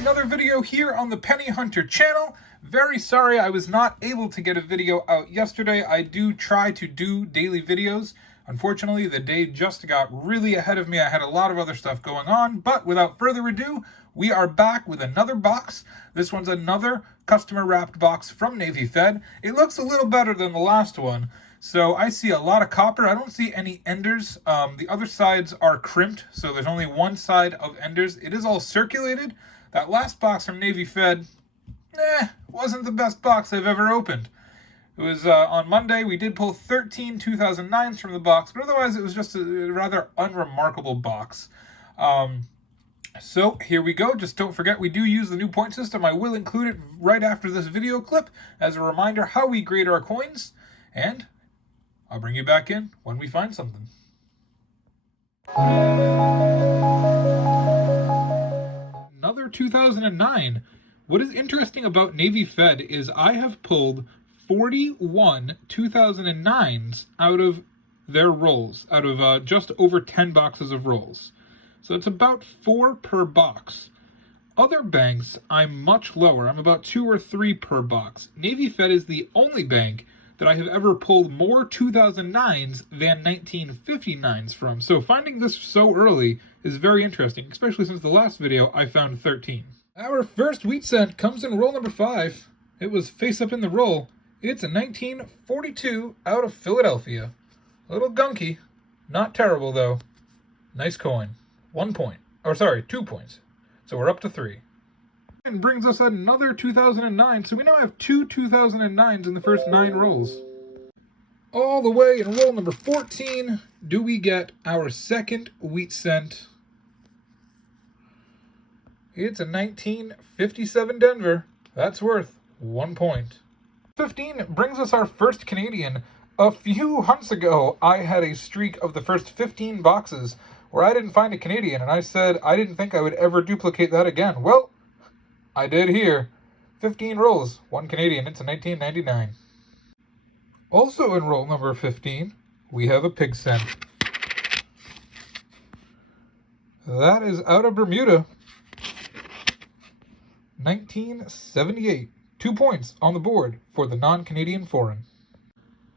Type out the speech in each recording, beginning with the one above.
another video here on the Penny Hunter channel. Very sorry I was not able to get a video out yesterday. I do try to do daily videos. Unfortunately, the day just got really ahead of me. I had a lot of other stuff going on, but without further ado, we are back with another box. This one's another customer wrapped box from LiQywd. It looks a little better than the last one. So I see a lot of copper. I don't see any enders. The other sides are crimped, so there's only one side of enders. It is all circulated. That last box from LiQywd, wasn't the best box I've ever opened. It was on Monday. We did pull 13 2009s from the box, but otherwise it was just a rather unremarkable box. So here we go. Just don't forget we do use the new point system. I will include it right after this video clip as a reminder how we grade our coins, and I'll bring you back in when we find something. Another 2009. What is interesting about LiQywd is I have pulled 41 2009s out of their rolls, out of just over 10 boxes of rolls. So it's about 4 per box. Other banks, I'm much lower. I'm about 2 or 3 per box. LiQywd is the only bank that I have ever pulled more 2009s than 1959s from. So finding this so early is very interesting, especially since the last video I found 13. Our first wheat cent comes in roll number 5. It was face up in the roll. It's a 1942 out of Philadelphia. A little gunky. Not terrible though. Nice coin. 1 point. Or sorry, 2 points. So we're up to 3. And brings us another 2009, so we now have 2 2009s in the first 9 rolls. All the way in roll number 14, do we get our second wheat cent. It's a 1957 Denver. That's worth 1 point. 15 brings us our first Canadian. A few hunts ago, I had a streak of the first 15 boxes where I didn't find a Canadian, and I said I didn't think I would ever duplicate that again. Well, I did here. 15 rolls, 1 Canadian. It's a 1999. Also in roll number 15, we have a pig cent. That is out of Bermuda. 1978. 2 points on the board for the non-Canadian foreign.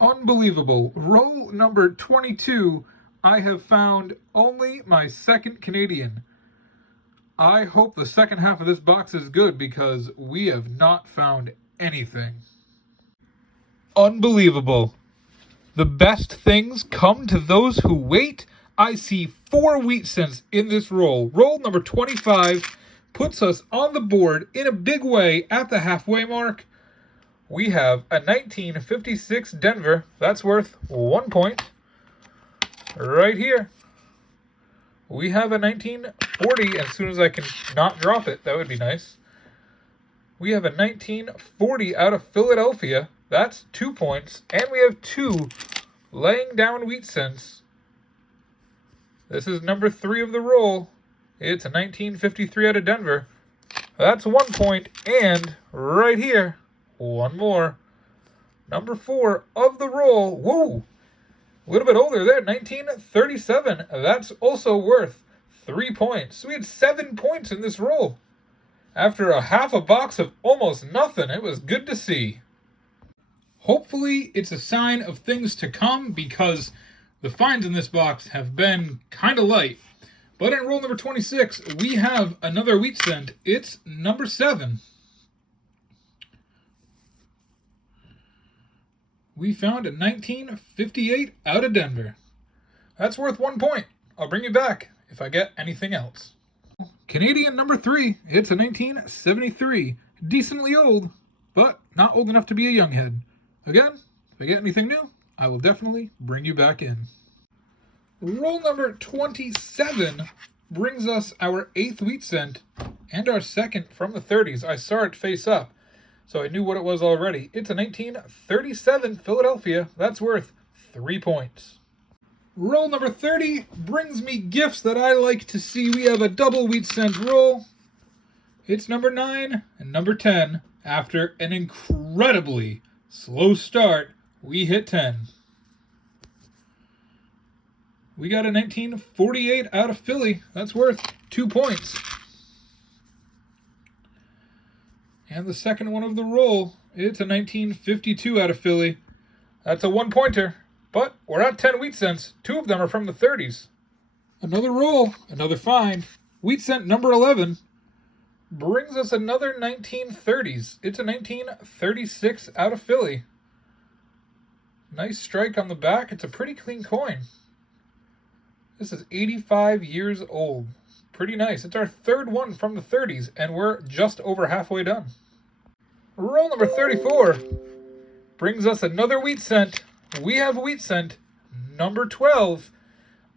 Unbelievable. Roll number 22, I have found only my second Canadian. I hope the second half of this box is good because we have not found anything. Unbelievable. The best things come to those who wait. I see 4 wheat cents in this roll. Roll number 25 puts us on the board in a big way at the halfway mark. We have a 1956 Denver. That's worth 1 point. Right here. We have a 1940, as soon as I can not drop it, that would be nice. We have a 1940 out of Philadelphia. That's 2 points. And we have 2 laying down wheat cents. This is number 3 of the roll. It's a 1953 out of Denver. That's 1 point. And right here, 1 more. Number 4 of the roll. Whoa! A little bit older there, 1937. That's also worth 3 points. So we had 7 points in this roll. After a half a box of almost nothing, it was good to see. Hopefully it's a sign of things to come because the finds in this box have been kind of light. But in roll number 26, we have another wheat cent. It's number 7. We found a 1958 out of Denver. That's worth 1 point. I'll bring you back if I get anything else. Canadian number 3. It's a 1973. Decently old, but not old enough to be a young head. Again, if I get anything new, I will definitely bring you back in. Roll number 27 brings us our 8th wheat cent and our second from the 30s. I saw it face up, so I knew what it was already. It's a 1937 Philadelphia. That's worth 3 points. Roll number 30 brings me gifts that I like to see. We have a double wheat cent roll. It's number 9 and number 10. After an incredibly slow start, we hit 10. We got a 1948 out of Philly. That's worth 2 points. And the second one of the roll, it's a 1952 out of Philly. That's a 1-pointer, but we're at 10 wheat cents. 2 of them are from the 30s. Another roll, another find. Wheat cent number 11 brings us another 1930s. It's a 1936 out of Philly. Nice strike on the back. It's a pretty clean coin. This is 85 years old. Pretty nice. It's our third one from the 30s, and we're just over halfway done. Roll number 34 brings us another wheat cent. We have wheat cent number 12,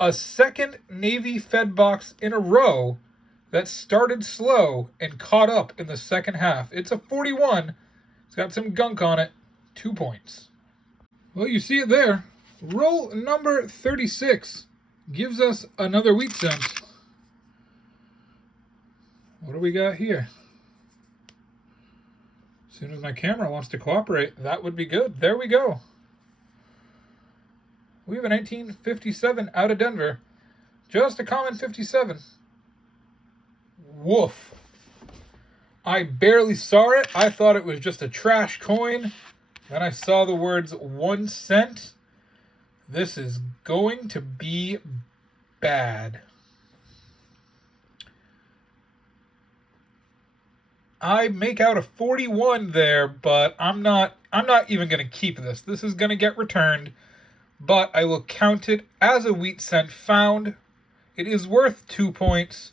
a second Navy Fed box in a row that started slow and caught up in the second half. It's a 41. It's got some gunk on it. 2 points. Well, you see it there. Roll number 36 gives us another wheat cent. What do we got here? As soon as my camera wants to cooperate, that would be good. There we go. We have a 1957 out of Denver. Just a common 57. Woof. I barely saw it. I thought it was just a trash coin. Then I saw the words 1 cent. This is going to be bad. I make out a 41 there, but I'm not even going to keep this. This is going to get returned, but I will count it as a wheat cent found. It is worth 2 points,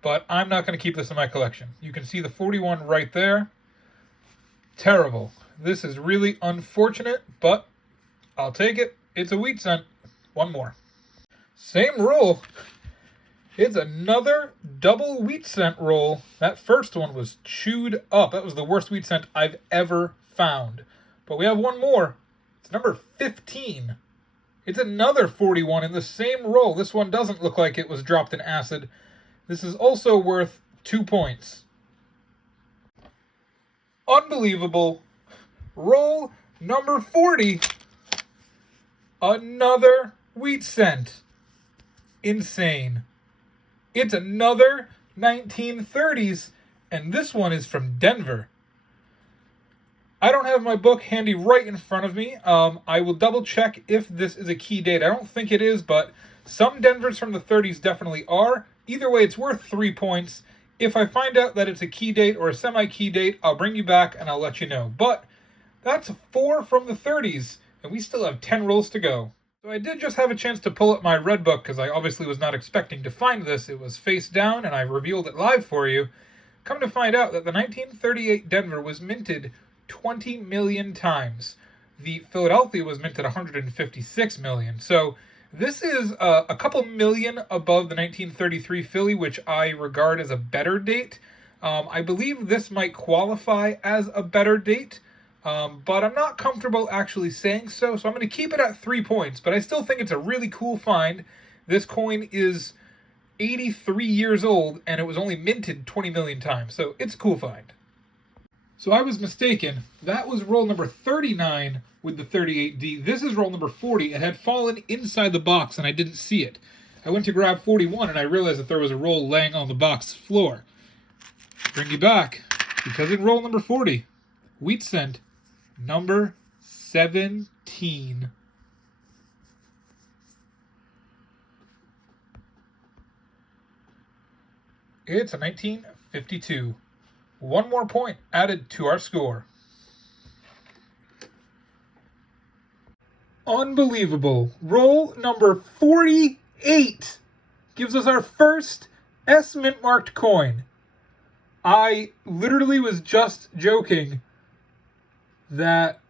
but I'm not going to keep this in my collection. You can see the 41 right there. Terrible. This is really unfortunate, but I'll take it. It's a wheat cent. One more. Same roll. It's another double wheat cent roll. That first one was chewed up. That was the worst wheat cent I've ever found. But we have one more. It's number 15. It's another 41 in the same roll. This one doesn't look like it was dropped in acid. This is also worth 2 points. Unbelievable. Roll number 40. Another wheat cent. Insane. It's another 1930s, and this one is from Denver. I don't have my book handy right in front of me. I will double check if this is a key date. I don't think it is, but some Denvers from the 30s definitely are. Either way, it's worth 3 points. If I find out that it's a key date or a semi-key date, I'll bring you back and I'll let you know. But that's 4 from the 30s, and we still have 10 rolls to go. So I did just have a chance to pull up my red book because I obviously was not expecting to find this. It was face down, and I revealed it live for you. Come to find out that the 1938 Denver was minted 20 million times. The Philadelphia was minted 156 million. So this is a couple million above the 1933 Philly, which I regard as a better date. I believe this might qualify as a better date. But I'm not comfortable actually saying so I'm going to keep it at 3 points, but I still think it's a really cool find. This coin is 83 years old, and it was only minted 20 million times, so it's a cool find. So I was mistaken. That was roll number 39 with the 38D. This is roll number 40. It had fallen inside the box, and I didn't see it. I went to grab 41, and I realized that there was a roll laying on the box floor. Bring you back, because in roll number 40, wheat cent number 17. It's a 1952. 1 more point added to our score. Unbelievable. Roll number 48 gives us our first S mint marked coin. I literally was just joking that,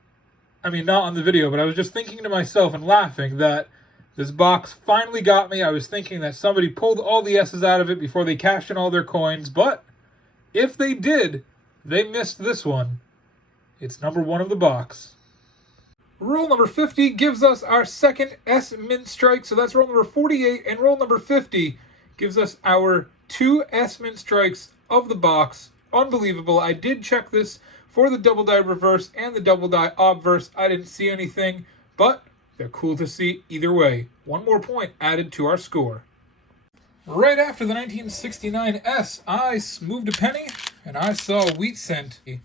not on the video, but I was just thinking to myself and laughing that this box finally got me. I was thinking that somebody pulled all the S's out of it before they cashed in all their coins, but if they did, they missed this one. It's number 1 of the box. Roll number 50 gives us our second S mint strike, so that's roll number 48, and roll number 50 gives us our 2 S mint strikes of the box. Unbelievable. I did check this for the double die reverse and the double die obverse. I didn't see anything, but they're cool to see either way. 1 more point added to our score. Right after the 1969 S, I moved a penny, And I saw wheat scent. It's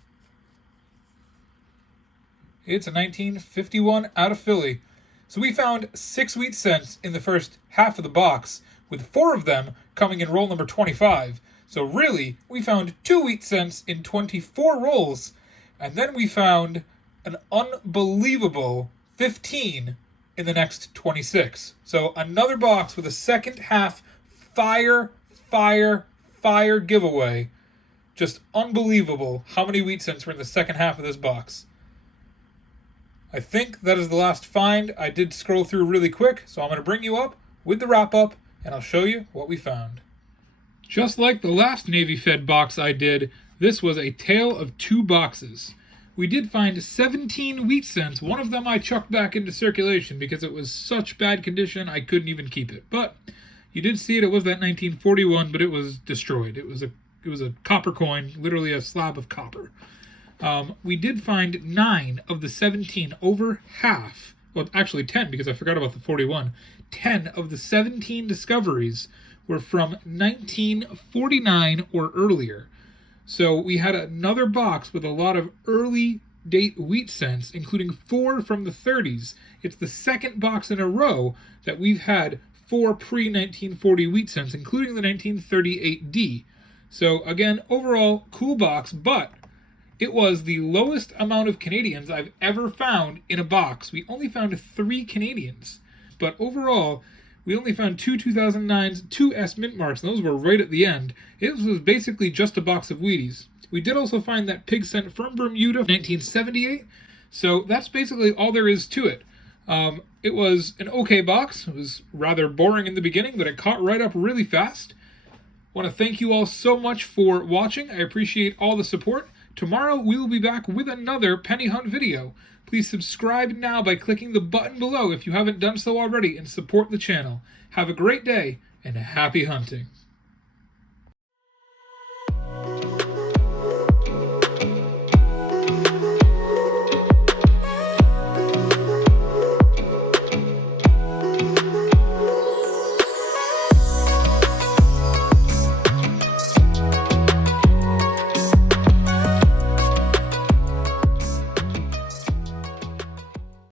a 1951 out of Philly. So we found 6 wheat cents in the first half of the box, with 4 of them coming in roll number 25. So really, we found 2 wheat cents in 24 rolls, and then we found an unbelievable 15 in the next 26. So another box with a second half fire giveaway. Just unbelievable how many wheat cents were in the second half of this box. I think that is the last find. I did scroll through really quick, so I'm going to bring you up with the wrap-up, and I'll show you what we found. Just like the last Navy Fed box I did, this was a tale of 2 boxes. We did find 17 wheat cents. One of them I chucked back into circulation because it was such bad condition I couldn't even keep it. But you did see it. It was that 1941, but it was destroyed. It was a copper coin, literally a slab of copper. We did find 9 of the 17, over half. Well, actually 10, because I forgot about the 41. 10 of the 17 discoveries were from 1949 or earlier. So we had another box with a lot of early date wheat cents, including 4 from the 30s. It's the second box in a row that we've had 4 pre-1940 wheat cents, including the 1938D. So again, overall, cool box, but it was the lowest amount of Canadians I've ever found in a box. We only found 3 Canadians, but overall, we only found 2 2009s, 2 S Mint marks, and those were right at the end. It was basically just a box of Wheaties. We did also find that pig scent from Bermuda, 1978, so that's basically all there is to it. It was an okay box. It was rather boring in the beginning, but it caught right up really fast. I want to thank you all so much for watching. I appreciate all the support. Tomorrow we will be back with another penny hunt video. Please subscribe now by clicking the button below if you haven't done so already and support the channel. Have a great day and happy hunting.